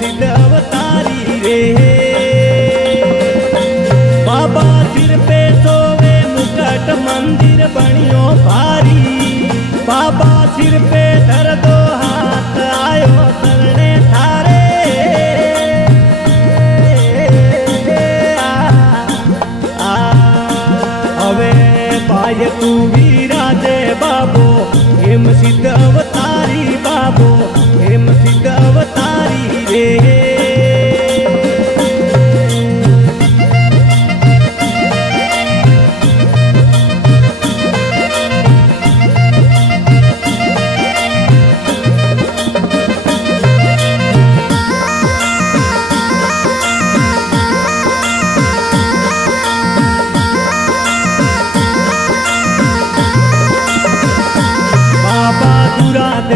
सिद्ध अवतारी रे। बाबा सिर पे सोवे मुकुट मंदिर बनियो भारी। बाबा सिर पे धर दो हाथ आयो शरणे थारे। हवे पाय तू विराजे बाबो हेम सिद्ध अवतारी बाबो हेम सिद्ध अवतारी रे।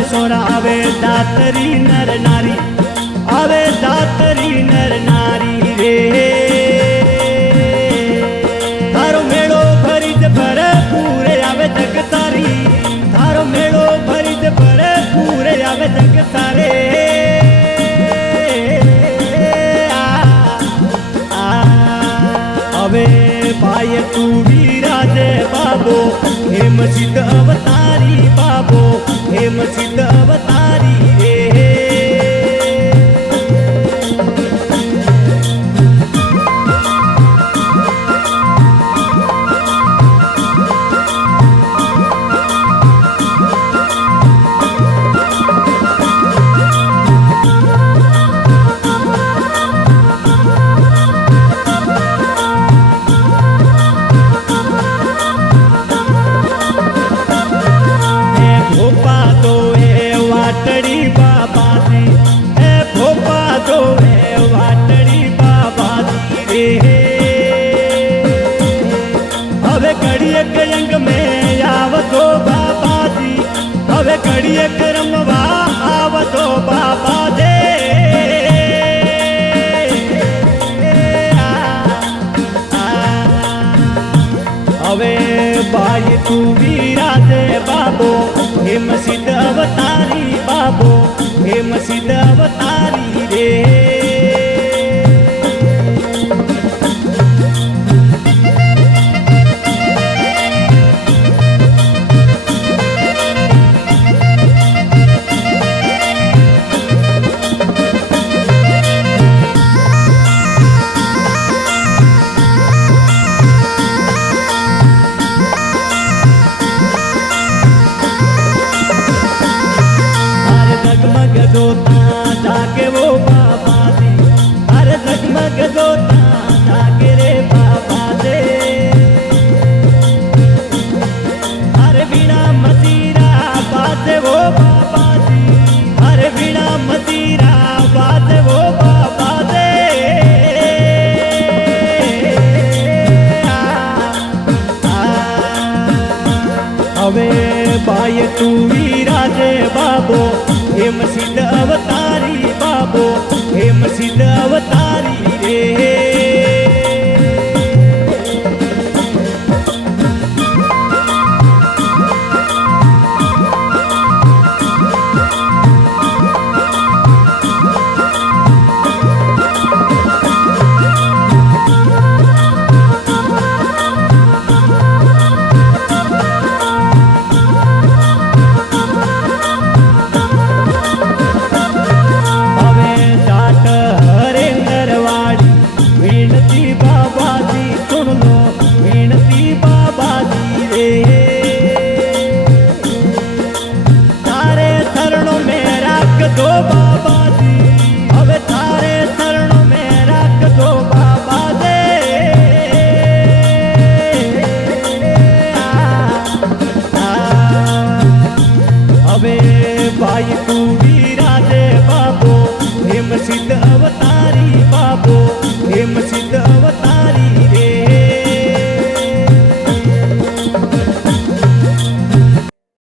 सोरा आवे दातरी नर नारी आवे दातरी नर नारी रे। थारो मेड़ो भरीज भरे पूरे आवे जग सारी। थारो मेड़ो भरीज भरे पूरे आवे जग सारे। अवे पाय तू विराजे बाबो हेम सिद्ध अवतारी बाबो हेम सिद्ध अवतारी रे। अंग में आवतो बाबा जी हवे घड़िए रमवा आवतो बाबा दे। हवे बाई तू विराजे बाबो हेम सिद्ध अवतारी बाबो हेम सिद्ध अवतारी रे। जोता जाके वो बाबा दे अरे जगमग जोता जाके रे बाबा दे। अरे बिना मजीरा बाजे वो बाबा जी अरे बिना मजीरा बाजे वो बाबा दे। हवे बाय तू विराजे बाबो हेम सिद्ध अवतारी बाबो हेम सिद्ध अवतारी रे। दो बाबा जी हवे थारे शरणों में रख दो बाबा दे। हवे भाई तू विराजे बाबो हेम सिद्ध अवतारी बाबो